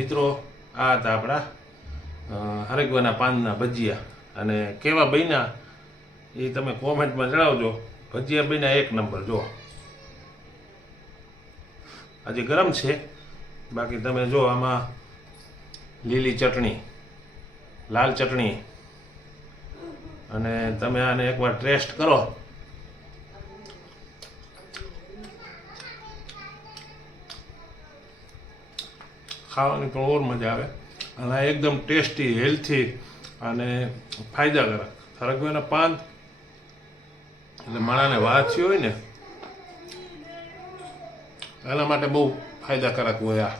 મિત્રો આ હતા આપણા હરગવાના પાનના ભજીયા અને કેવા બન્યા એ તમે કોમેન્ટમાં જણાવજો. ભજીયા બન્યા એક નંબર. જો આજે ગરમ છે, બાકી તમે જો આમાં લીલી ચટણી, લાલ ચટણી, અને તમે આને એકવાર ટેસ્ટ કરો. ખાવાની પણ ઓર મજા આવે અને એકદમ ટેસ્ટી, હેલ્થી અને ફાયદાકારક. હરગવાના પાન એટલે માણાને વાંચ્યું હોય ને એના માટે બહુ ફાયદાકારક હોય આ.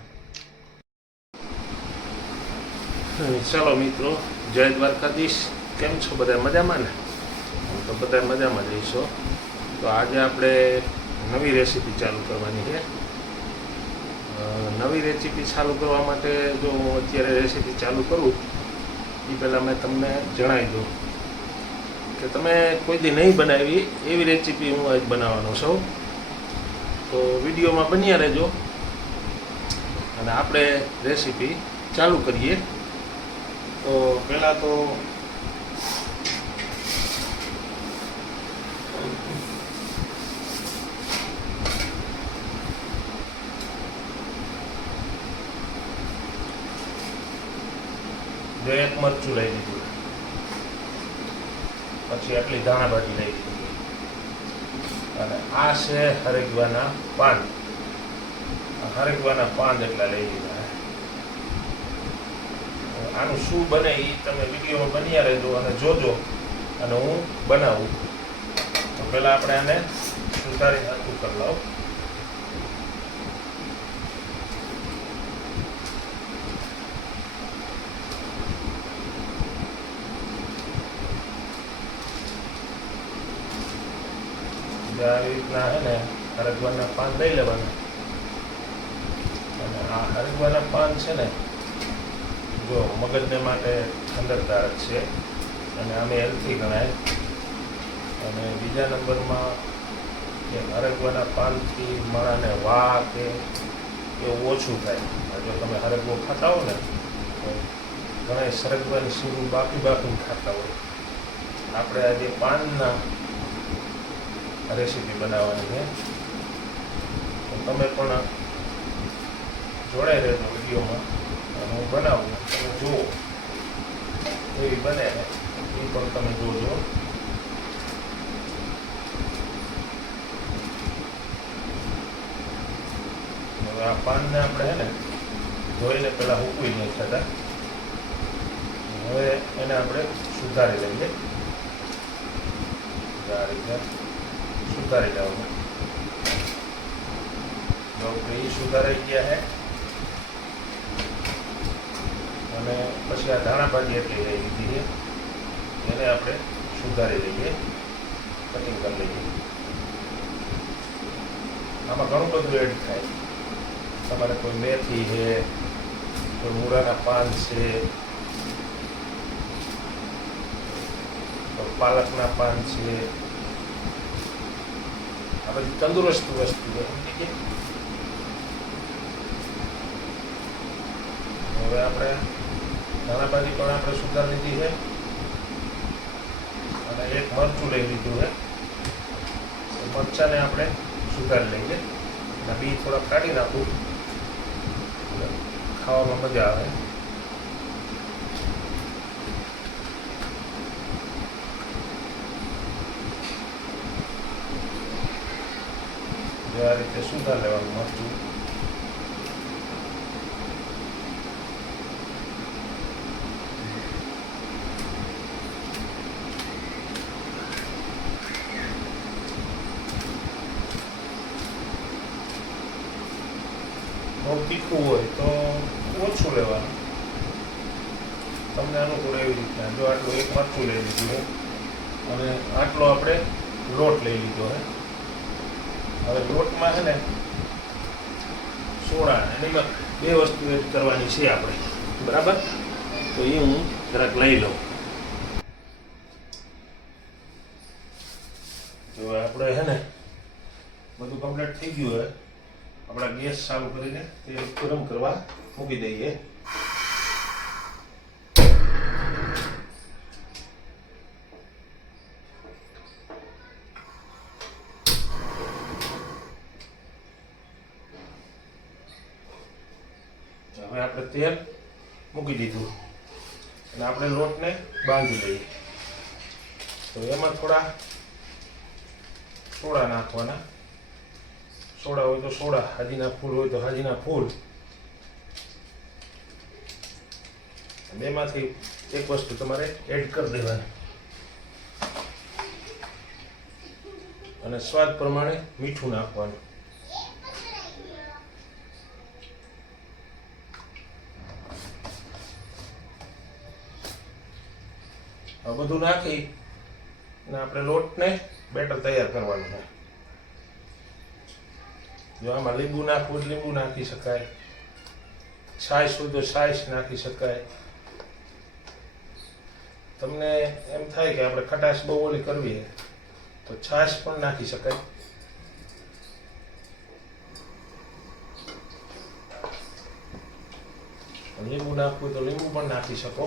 ચાલો મિત્રો, જય દ્વારકાધીશ. કેમ છો બધા? મજામાં ને? તો બધા મજામાં જઈશો. તો આજે આપણે નવી રેસીપી ચાલુ કરવાની છે. નવી રેસીપી ચાલુ કરવા માટે જો હું અત્યારે રેસીપી ચાલુ કરું એ પહેલાં મેં તમને જણાવી દઉં કે તમે કોઈ દી નહીં બનાવી એવી રેસીપી હું આજ બનાવવાનો છું. તો વિડીયોમાં બન્યા રહેજો અને આપણે રેસીપી ચાલુ કરીએ. તો પહેલાં તો એક મરચું લઈ લીધું, પછી આટલી ધાણા ભાજી લઈ લીધી અને આ છે હરગવાના પાન. હરગવાના પાન એટલા લઈ લીધા. આનું શું બને એ તમે વિડીયોમાં બન્યા રહેજો અને જોજો અને હું બનાવું. તો પહેલાં આપણે આને સુધારી નાખું કરી લઉં. આવી રીતના હે ને હરગવાના પાન લઈ લેવાના. અને આ હરગવાના પાન છે ને જો મગજને માટે ઠંડકદારક છે અને આમે હેલ્થી ગણાય. અને બીજા નંબરમાં કે હરગવાના પાનથી માણાને વાહ કે એવું ઓછું થાય. જો તમે હરગવો ખાતા હો ને તો ઘણા સરગવાની સીરું બાફી ખાતા હોય. આપણે આજે પાનના રેસીપી બનાવવાની છે. તો તમે પણ જોડાઈ રહેજો વિડીયોમાં અને હું બનાવું, તમે જુઓ એવી બને ને એ પણ તમે જોજો. હવે આ પાનને આપણે હે ને ધોઈને પહેલાં હૂકવી નહીં થતા. હવે એને આપણે સુધારી લઈએ. આ રીતે સુધારી લેવાનું. એ સુધારાઈ ગયા છે. અને પછી આ ધાણા ભાજી એટલી લઈ લીધી છે એને આપણે સુધારી લઈએ, કટિંગ કરી લઈએ. આમાં ઘણું બધું એડ થાય. તમારે કોઈ મેથી છે, કોઈ મૂળાના પાન છે, કોઈ પાલકના પાન છે. આ બધી તંદુરસ્ત વસ્તુ છે. હવે આપણે ધાણા ભાજી પણ આપણે સુધારી લીધી છે અને એક મરચું લઈ લીધું છે. મરચાંને આપણે સુધારી લઈએ અને બી થોડા કાઢી નાખું, ખાવામાં મજા આવે. આ રીતે સુધારી લેવાનું મરચું. બહુ તીખું હોય તો ઓછું લેવાનું, તમને અનુકૂળ એવી રીતના. જો આટલું એક મરચું લઈ લીધું અને આટલો આપણે લોટ લઈ લીધો હે. હવે લોટમાં છે ને સોડા એમાં બે વસ્તુ એડ કરવાની છે આપણે, બરાબર? તો એ હું જરાક લઈ લઉં. તો આપણે છે ને બધું કમ્પ્લીટ થઈ ગયું હોય. આપણા ગેસ ચાલુ કરીને તેલ ગરમ કરવા મૂકી દઈએ. હવે આપણે તેલ મૂકી દીધું અને આપણે લોટને બાંધી લઈએ. તો એમાં થોડા સોડા નાખવાના. સોડા હોય તો સોડા, હાજીના ફૂલ હોય તો હાજીના ફૂલ. બેમાંથી એક વસ્તુ તમારે એડ કરી દેવાની અને સ્વાદ પ્રમાણે મીઠું નાખવાનું. આ બધું નાખી અને આપણે લોટને બેટર તૈયાર કરવાનું છે. જો આમાં લીંબુ નાખવું હોય લીંબુ નાખી શકાય, છાશ હોય તો છાશ નાખી શકાય. તમને એમ થાય કે આપણે ખટાશ બહુ ઓલી કરવી છે તો છાશ પણ નાખી શકાય. લીંબુ નાખવું હોય તો લીંબુ પણ નાખી શકો.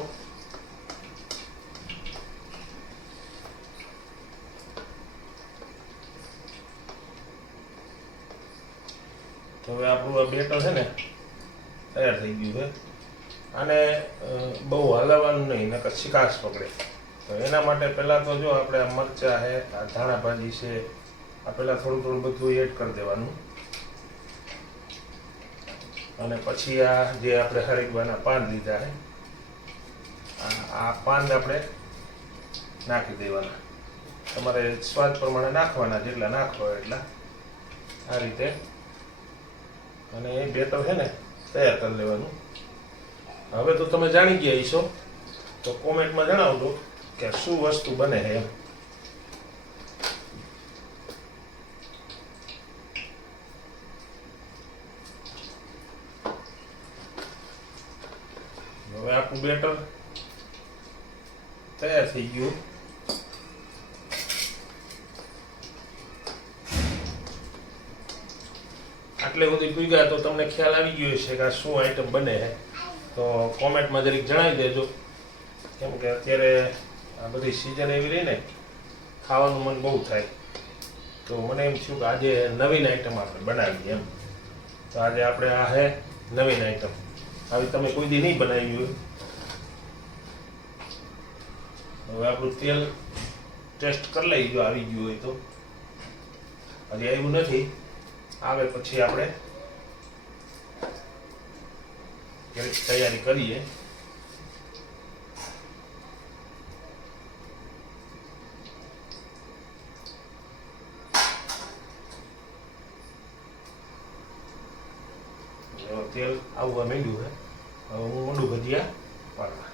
તો હવે આપણું આ બેટર છે ને તૈયાર થઈ ગયું છે. આને બહુ હલાવવાનું નહીં, નકર શિકાશ પકડે. તો એના માટે પહેલાં તો જો આપણે આ મરચાં છે, આ ધાણા ભાજી છે, આ પહેલાં થોડું થોડું બધું એડ કરી દેવાનું. અને પછી આ જે આપણે હરીગવાના પાન લીધા છે આ પાન આપણે નાખી દેવાના. તમારે સ્વાદ પ્રમાણે નાખવાના, જેટલા નાખવા એટલા. આ રીતે અને એ બેટર છે ને તૈયાર કરી લેવાનું. હવે તો તમે જાણી ગયા છો, તો કોમેન્ટમાં જણાવજો કે શું વસ્તુ બને છે એમ. હવે આપણું બેટર તૈયાર થઈ ગયું. આટલે સુધી પૂગ્યા તો તમને ખ્યાલ આવી ગયો છે કે આ શું આઈટમ બને છે. તો કોમેન્ટમાં જરીક જણાવી દેજો, કેમ કે અત્યારે આ બધી સિઝન એવી રહી ને, ખાવાનું મન બહુ થાય. તો મને એમ થયું કે આજે નવીન આઈટમ આપણે બનાવીએ એમ. તો આજે આપણે આ છે નવીન આઈટમ. આવી તમે કોઈ દી નહીં બનાવી હોય. હવે આપણું તેલ ટેસ્ટ કરી લઈ, જો આવી ગયું હોય તો. હજી આવ્યું નથી, આવે પછી આપણે તૈયારી કરીએ. તેલ આવવા માંડ્યું છે. હવે હું ઊંડું ભજીયા પાડવા.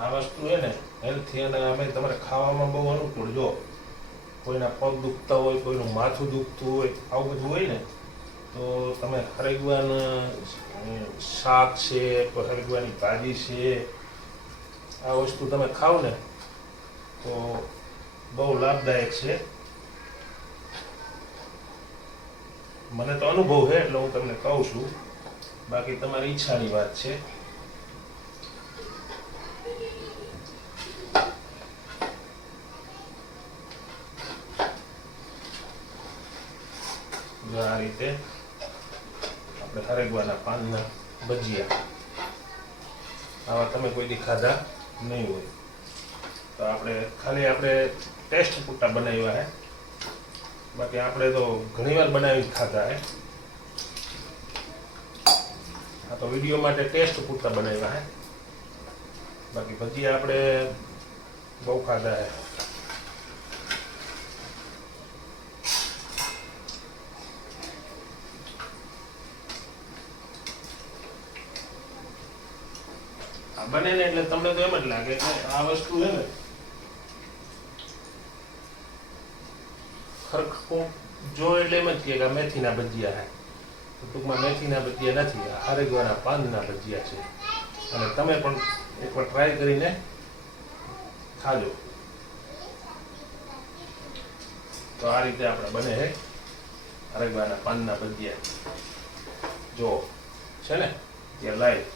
આ વસ્તુ છે ને હેલ્થી અને અમે તમારે ખાવામાં બહુ અનુકૂળ. જો કોઈના પગ દુખતા હોય, કોઈનું માથું દુખતું હોય, આવું બધું હોય ને, તો તમે હરીગવાના શાક છે, હરીગવાની ભાજી છે, આ વસ્તુ તમે ખાઓ ને તો બહુ લાભદાયક છે. મને તો અનુભવ છે એટલે હું તમને કહું છું, બાકી તમારી ઈચ્છાની વાત છે. આ રીતે આપણે હરેગવાના પાનના ભજીયા, આવા તમે કોઈ દી ખાધા નહીં હોય. તો આપણે ટેસ્ટ પૂરતા બનાવ્યા છે, બાકી આપણે તો ઘણીવાર બનાવી ખાધા છે. આ તો વિડીયો માટે ટેસ્ટ પૂરતા બનાવ્યા છે, બાકી ભજીયા આપણે બહુ ખાધા છે. બને ને એટલે તમને તો એમ જ લાગે કે આ વસ્તુ છે ને ખરખું જો એટલે એમ જ કે આ મેથીના ભજીયા છે ટૂંકમાં મેથીના ભજીયા નથી આ હરગવાના પાનના ભજીયા છે અને તમે પણ એકવાર ટ્રાય કરીને ખાજો તો આ રીતે આપણે બને છે હરગવાના પાનના ભજીયા જો છે ને ત્યાં લાઈવ